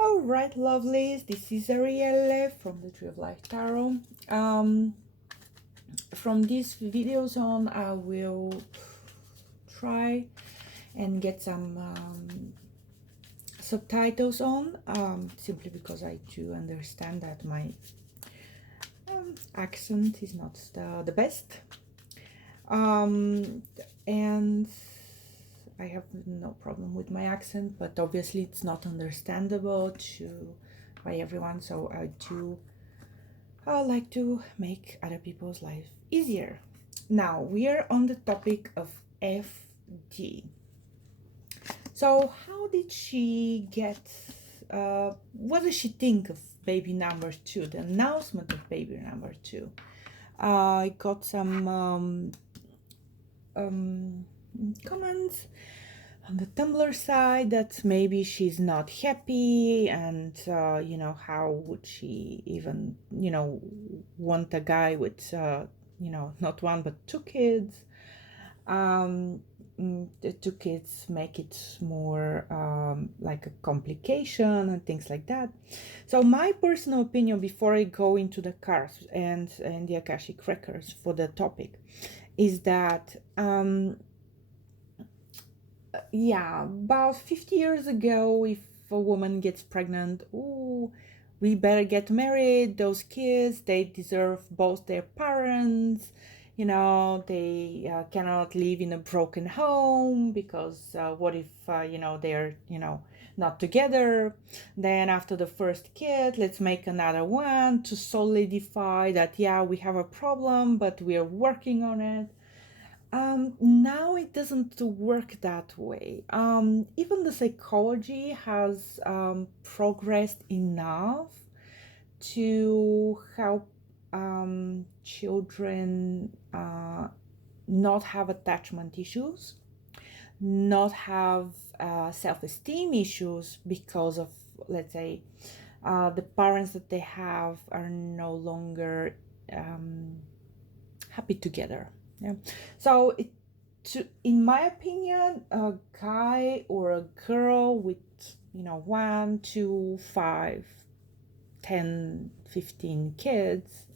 All right, lovelies. This is Arielle from the Tree of Life Tarot. Um, from these videos on, I will try and get some subtitles on, simply because I do understand that my accent is not the best. Um, and I have no problem with my accent, but obviously it's not understandable by everyone. So I like to make other people's life easier. Now we are on the topic of FD. So how did she get? What does she think of baby number two? The announcement of baby number two. I got some comments on the Tumblr side that maybe she's not happy, and how would she even want a guy with not one but two kids. The two kids make it more like a complication and things like that. So my personal opinion, before I go into the cards and the Akashic records for the topic, is that yeah, about 50 years ago, if a woman gets pregnant, ooh, we better get married. Those kids, they deserve both their parents. They cannot live in a broken home because what if, they're, not together? Then after the first kid, let's make another one to solidify that, yeah, we have a problem, but we are working on it. Now it doesn't work that way. Even the psychology has progressed enough to help children not have attachment issues, not have self-esteem issues because of, let's say, the parents that they have are no longer happy together. Yeah. So in my opinion, a guy or a girl with 1, 2, 5, 10, 15 kids,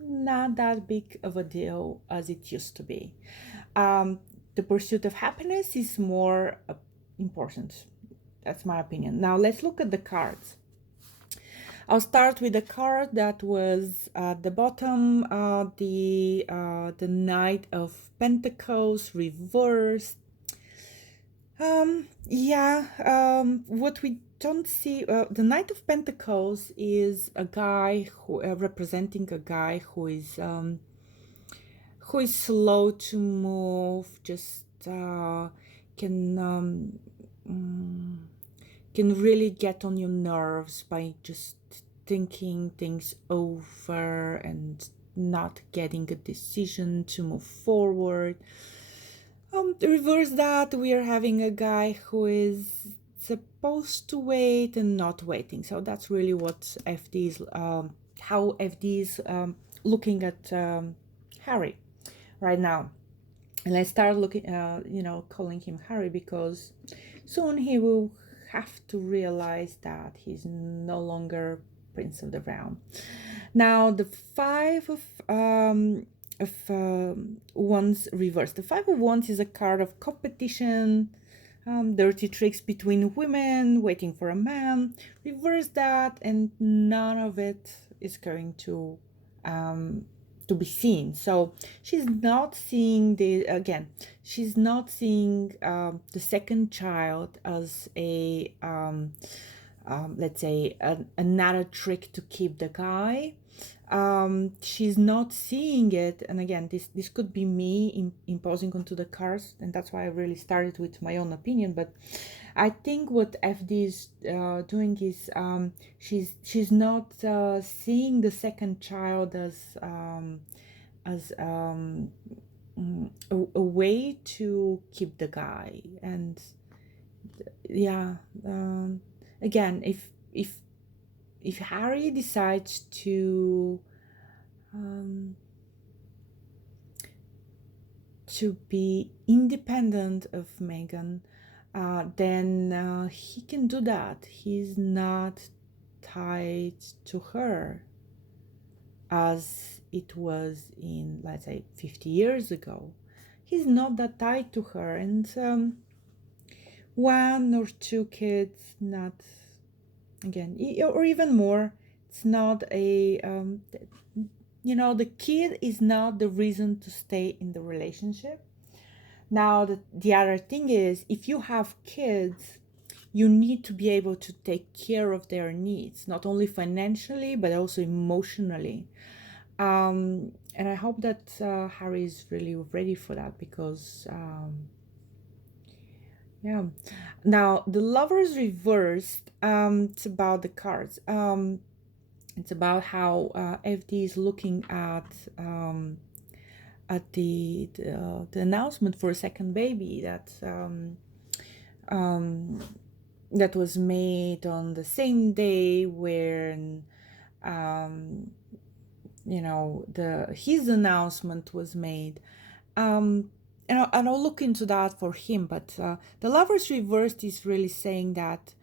not that big of a deal as it used to be. The pursuit of happiness is more important. That's my opinion. Now let's look at the cards. I'll start with the card that was at the bottom, the Knight of Pentacles reversed. What we don't see, the Knight of Pentacles is a guy who representing a guy who is slow to move, just can really get on your nerves by just thinking things over and not getting a decision to move forward. Reverse that, we are having a guy who is supposed to wait and not waiting. So that's really what FD is, how FD is looking at Harry right now. And let's start looking, calling him Harry, because soon he will have to realize that he's no longer Prince of the Realm. Now, the Five of Wands reversed. The Five of Wands is a card of competition, dirty tricks between women, waiting for a man. Reverse that, and none of it is going to be seen. So she's not seeing she's not seeing the second child as a let's say another trick to keep the guy. She's not seeing it, and again, this could be me imposing onto the cards, and that's why I really started with my own opinion. But I think what FD is doing is she's not seeing the second child as a way to keep the guy. And yeah, again, if Harry decides to be independent of Meghan, then he can do that. He's not tied to her as it was in, let's say, 50 years ago. He's not that tied to her, and one or two kids, not again, or even more. It's not a the kid is not the reason to stay in the relationship. Now, the other thing is, if you have kids, you need to be able to take care of their needs, not only financially, but also emotionally. And I hope that Harry is really ready for that, because, yeah. Now, the Lovers Reversed, it's about the cards. It's about how FD is looking at the announcement for a second baby that was made on the same day when his announcement was made. And I'll look into that for him, but the Lovers Reversed is really saying that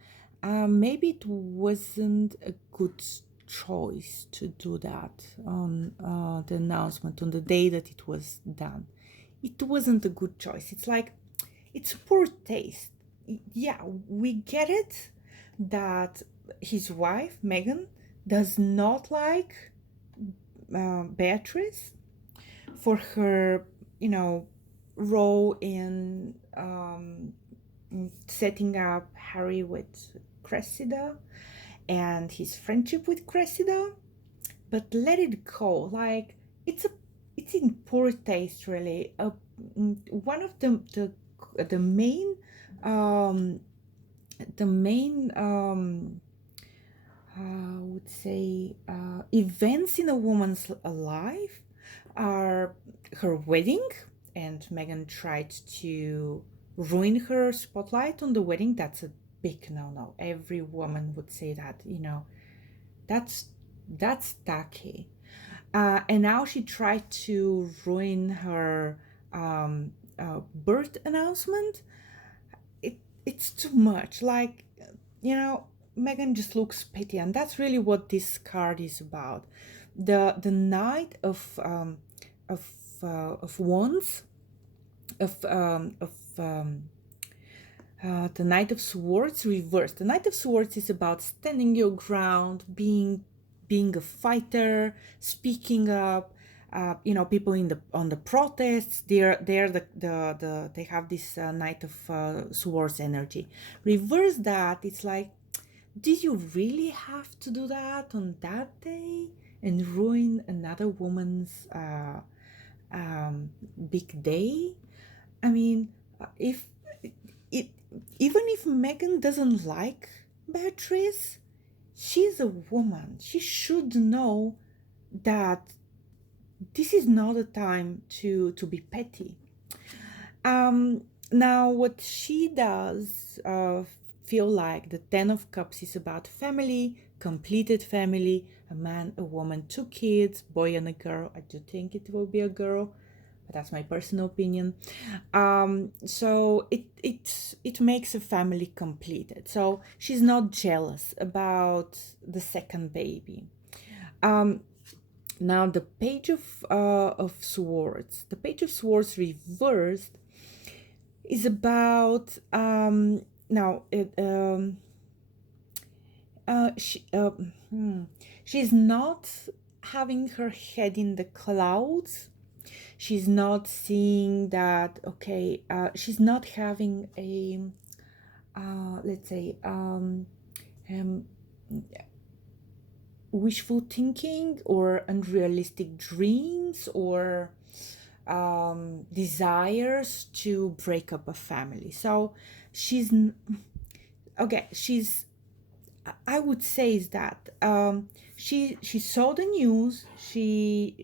maybe it wasn't a good choice to do that on the announcement on the day that it was done. It wasn't a good choice. It's like, it's poor taste. Yeah, we get it that his wife, Meghan, does not like Beatrice for her, role in setting up Harry with Cressida and his friendship with Cressida. But let it go. Like, it's in poor taste, really. One of the main um, I would say events in a woman's life are her wedding, and Meghan tried to ruin her spotlight on the wedding. That's a big no. Every woman would say that, that's tacky. And now she tried to ruin her birth announcement. It's too much. Like, Meghan just looks petty, and that's really what this card is about. The Knight of Wands, the Knight of Swords reversed. The Knight of Swords is about standing your ground, being a fighter, speaking up. People on the protests, they have this Knight of Swords energy. Reverse that, it's like, do you really have to do that on that day and ruin another woman's big day? I mean, if it even if Meghan doesn't like Beatrice, she's a woman. She should know that this is not a time to be petty. Now, what she does feel like the Ten of Cups is about family, completed family, a man, a woman, two kids, boy and a girl. I do think it will be a girl, but that's my personal opinion. So it makes a family completed. So she's not jealous about the second baby. Now, the Page of Swords. The Page of Swords reversed is about she's not having her head in the clouds. She's not seeing that, okay, she's not having a let's say wishful thinking or unrealistic dreams or desires to break up a family. So she's okay. I would say is that she saw the news. She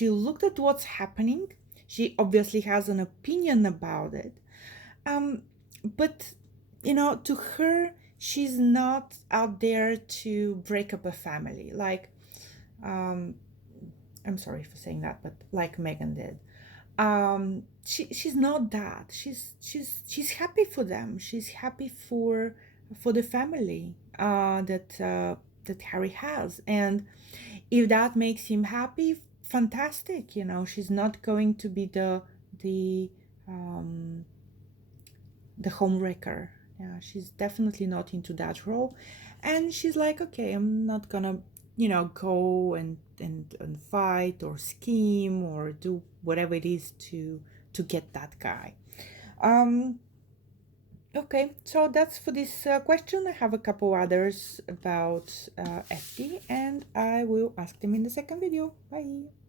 looked at what's happening. She obviously has an opinion about it. But to her, she's not out there to break up a family. Like, I'm sorry for saying that, but like Meghan did. she's not that. She's happy for them. She's happy for the family that Harry has, and if that makes him happy, fantastic. You know, she's not going to be the um, the homewrecker. Yeah, she's definitely not into that role, and she's like, okay, I'm not gonna, go and fight or scheme or do whatever it is to get that guy. Um, okay, so that's for this question. I have a couple others about FD, and I will ask them in the second video. Bye.